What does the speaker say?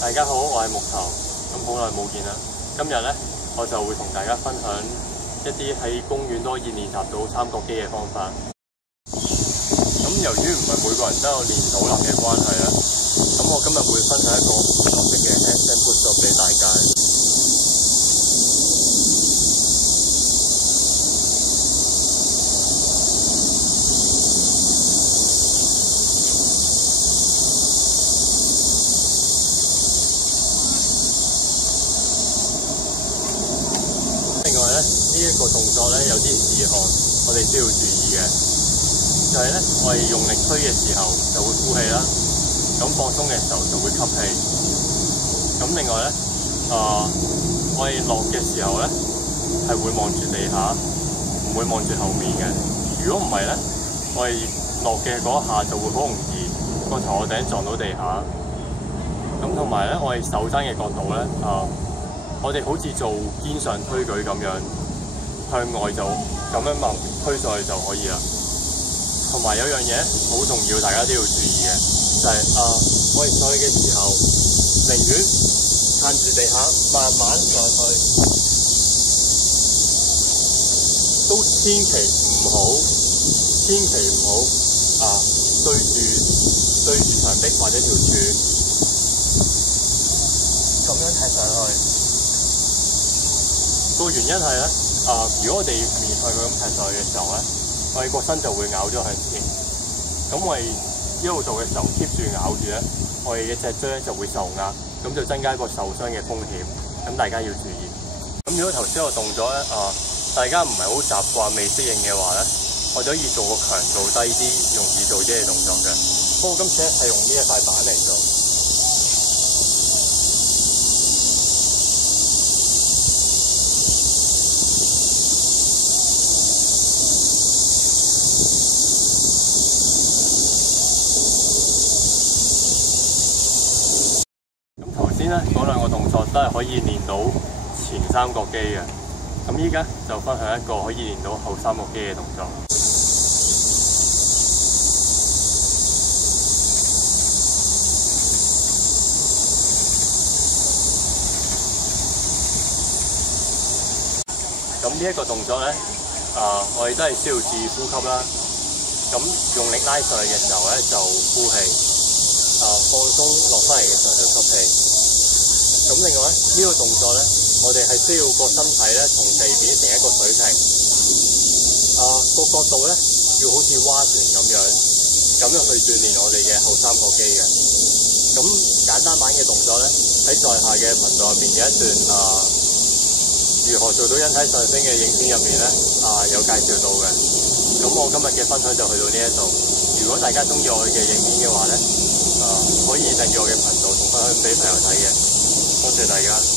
大家好，我係木頭，咁好耐冇見啦。今日咧，我就會同大家分享一啲喺公園都可以練習到三角肌嘅方法。咁由於唔係每個人都有練倒立嘅關係啦，咁我今日會分享一個特色嘅 handstand push-up 俾大家。另外咧，呢一個動作咧有啲事項我哋需要注意嘅，就係咧我哋用力推嘅時候就會呼氣啦，咁放鬆嘅時候就會吸氣。咁另外咧，我哋落嘅時候咧係會望住地下，唔會望住後面嘅。如果唔係咧，我哋落嘅嗰一下就會好容易個頭殼頂撞到地下。咁同埋咧，我哋手踭嘅角度咧，我哋好似做肩上推舉咁樣，向外就咁樣慢推上去就可以啦。同埋有樣嘢好重要，大家都要注意嘅，就係我哋上去嘅時候，寧願撐住地下慢慢上去，都千祈唔好對住牆壁或者條柱咁樣踢上去。個原因係咧，如果我哋面向佢咁踢上去嘅時候咧，我哋個身就會咬咗向前。咁我哋一路做嘅時候 keep 住咬住咧，我哋嘅脊椎咧就會受壓，咁就增加一個受傷嘅風險。咁大家要注意。咁如果頭先個動作咧，大家唔係好習慣未適應嘅話咧，我就可以做個強度低啲、容易做啲嘅動作嘅。不過今次咧係用呢一塊板嚟做。頭先咧嗰兩個動作都係可以練到前三角肌嘅，咁依家就分享一個可以練到後三角肌嘅動作。咁呢一個動作咧，我哋都係需要注意呼吸啦。咁用力拉上去嘅時候咧，就呼氣。放鬆落翻嚟嘅時候就吸氣。咁另外咧，呢個動作咧，我哋係需要個身體咧同地面成一個水平。個角度咧要好似蛙船咁樣去鍛鍊我哋嘅後三角肌嘅。咁簡單版嘅動作咧，喺在下嘅頻道入面有一段如何做到引體上升嘅影片入面咧，有介紹到嘅。咁我今日嘅分享就去到呢一度。如果大家中意我嘅影片嘅話咧，可以訂閱我嘅頻道同分享俾朋友睇嘅。多謝大家。